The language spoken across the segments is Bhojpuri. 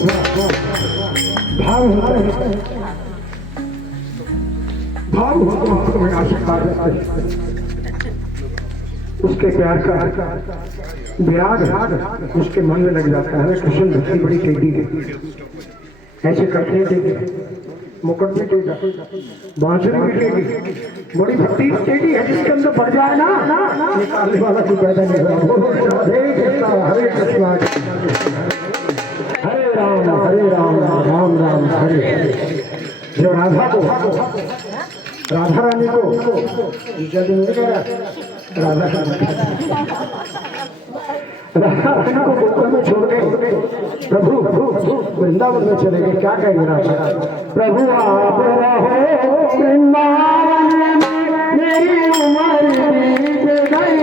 भाव होता है, भाव होता में आशीर्वाद उसके प्यार का ब्याज उसके मन में लग जाता है। कृष्ण भक्ति बड़ी टेढ़ी है, ऐसे करते टेढ़ी, मुकुट भी टेढ़ा, बांसुरी भी टेढ़ी, बड़ी भक्ति टेढ़ी है जिसके अंदर बढ़ जाए ना निकालने वाला कोई पैदा नहीं हुआ। हरे कृष्णा हरे राम राम राम हरे हरे। जो राधा को, राधा रानी को राधा रानी को गोकुल में छोड़ गए, प्रभु वृंदावन में चले गए। क्या कहेंगे राजा? प्रभु आप रहो वृंदावन में, मेरी उम्र बीत गई।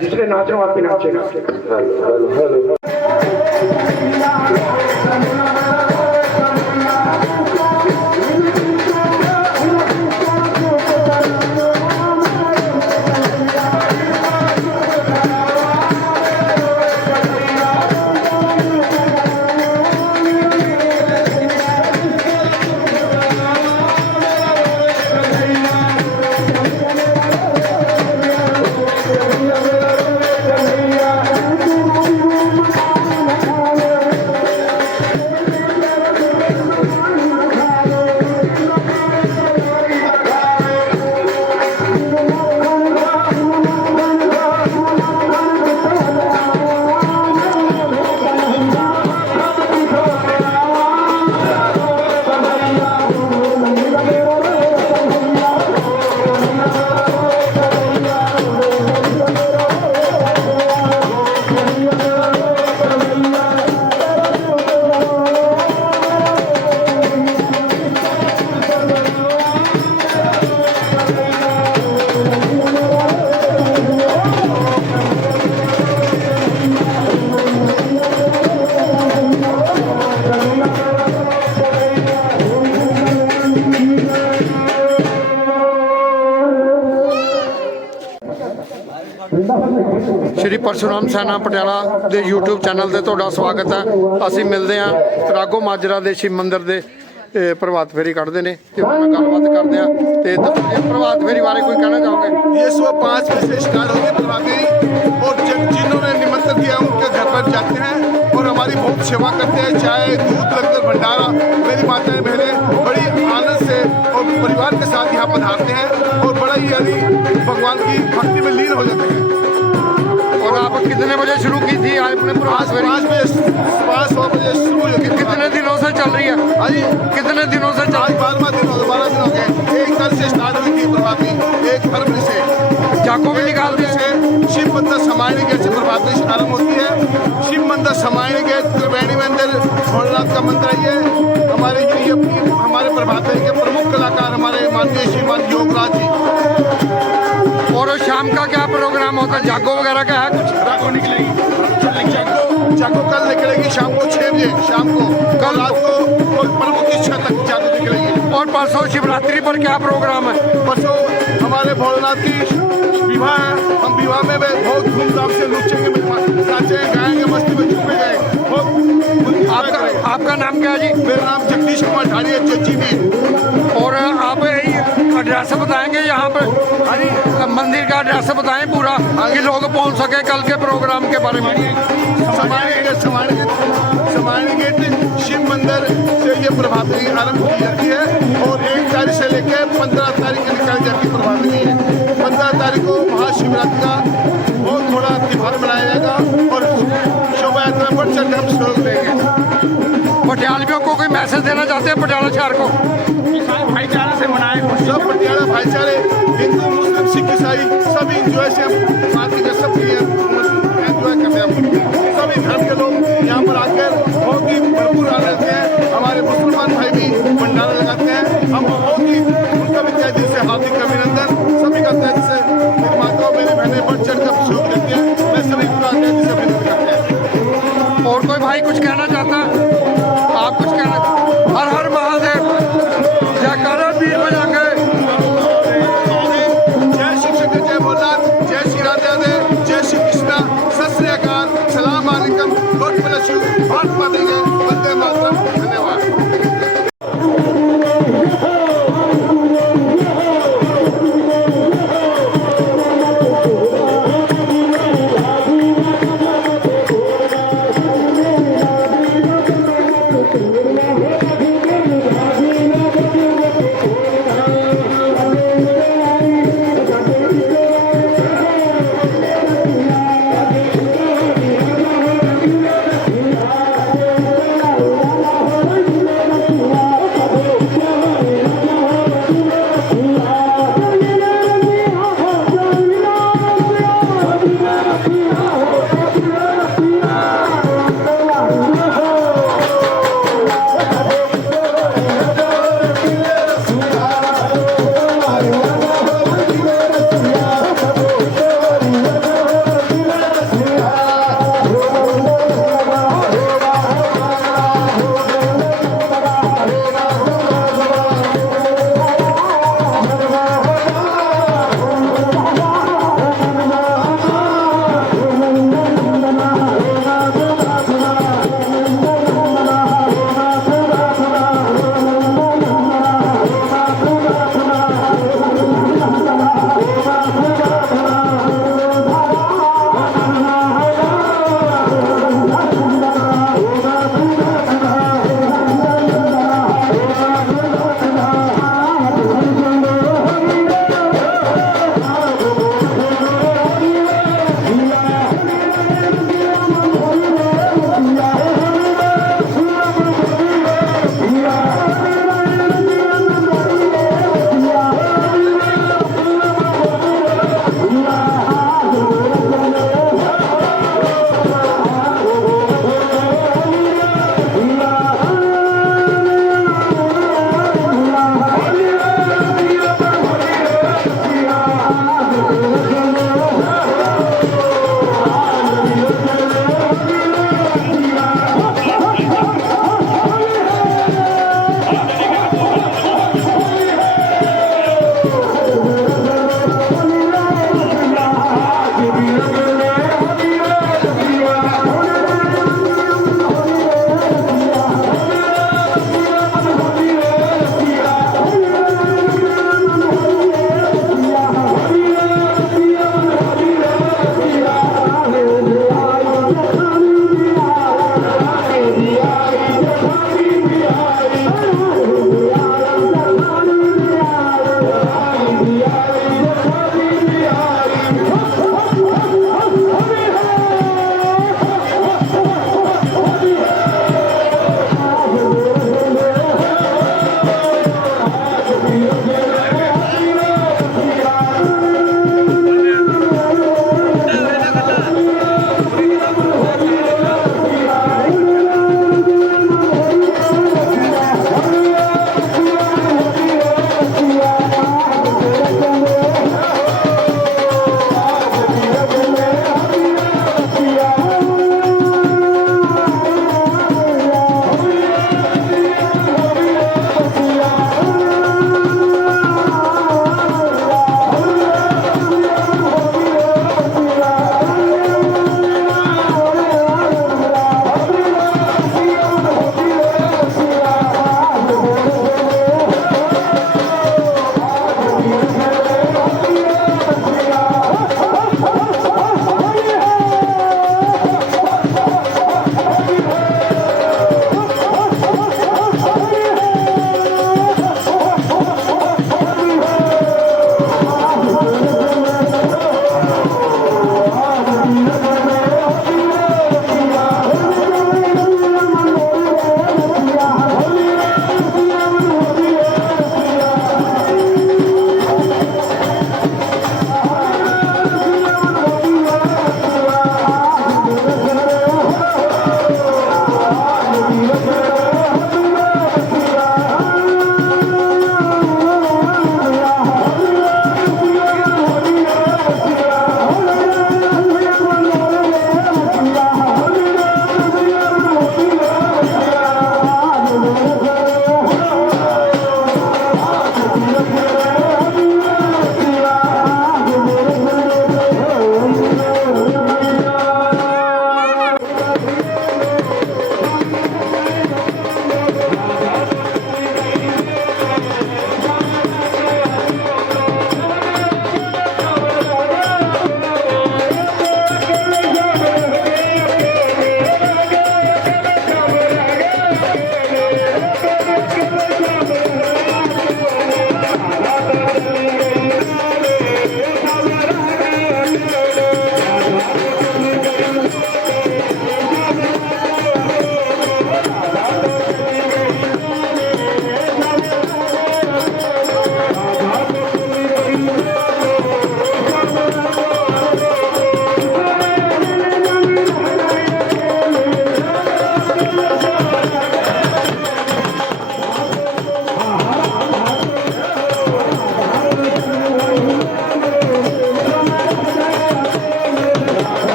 जिसने नाचना आप भी नाचेगा। श्री परशुराम सैना पटियाला ਦੇ YouTube ਚੈਨਲ ਤੇ ਤੁਹਾਡਾ ਸਵਾਗਤ ਹੈ। ਅਸੀਂ ਮਿਲਦੇ ਹਾਂ ਰਾਗੋ ਮਾਜਰਾ ਦੇ ਸ਼ਿਵ ਮੰਦਿਰ ਦੇ प्रभात फेरी ਕੱਢਦੇ ਨੇ ਤੇ ਉਹਨਾਂ ਨਾਲ ਗੱਲਬਾਤ ਕਰਦੇ ਆ ਤੇ प्रभात फेरी बारे कोई कहना चाहोगे? ये सुबह 5 बजे से स्टार्ट होगी प्रभात फेरी और जिन्होंने निमंत्रण किया उनके घर पर जाते हैं और हमारी बहुत सेवा करते हैं। चाय दूध लंगर भंडारा मेरी माताएं बहनें बड़ी आनंद से और परिवार के साथ यहाँ पधारते हैं और बड़ा ही यानी भगवान की भक्ति में लीन हो जाते हैं। और आप कितने बजे शुरू की थी आज अपने प्रभात फेरी? 5 बजे शुरू हुई। कितने दिनों से चल रही है? अभी कितने दिनों से आज 12वां दिन 12 दिन हो गए। 1 तारीख से स्टार्ट हुई थी प्रभात फेरी, 1 फरवरी से जागो भी निकालते हैं। शिव मंदिर समायणी गेट से प्रभात फेरी आरम्भ होती है। शिव मंदिर समायणी गेट त्रिवेणी मंदिर भोलेनाथ का मंदिर है। हमारे ये हमारे प्रभात फेरी के प्रमुख कलाकार हमारे माननीय श्रीमान योगराज जी। और शाम का क्या प्रोग्राम होता है? जागो वगैरह का है कुछ? रागो निकलेगी जागो कल निकलेगी शाम को 6 बजे शाम को। कल रात को प्रमुख इच्छा तक जागो निकलेगी। और परसों शिवरात्रि पर क्या प्रोग्राम है? परसों हमारे भोलेनाथ की विवाह है। हम विवाह में बहुत धूमधाम से नृत्य नाचे गाएंगे मस्ती में झूमे गए। आपका नाम क्या है जी? मेरा नाम जगदीश कुमार ढारी है, जज्जी भी। और आप एड्रेस बताएंगे यहाँ पर मंदिर का एड्रेस बताएं पूरा कि लोग पहुँच सके कल के प्रोग्राम के बारे में। समायणी गेट शिव मंदिर से ये प्रभात फेरी आरम्भ की जाती है और 1 तारीख से लेकर 15 तारीख तक निकाली जाती है प्रभात फेरी। 15 तारीख को महाशिवरात्रि का बहुत बड़ा त्योहार मनाया जाएगा और शोभा यात्रा पर चढ़ हम सहयोग देंगे। पटियालियों को कोई मैसेज देना चाहते हैं पटियाला शहर को? भाईचारा से मनाए सब पटियाला भाईचारे हिंदू मुस्लिम सिख ईसाई सभी इंजॉय से हम पार्टी का सब एंजॉय करते हैं। सभी धर्म के लोग यहाँ पर आकर बहुत ही भरपूर आनंद लेते हैं। हमारे मुसलमान भाई भी भंडारा लगाते हैं।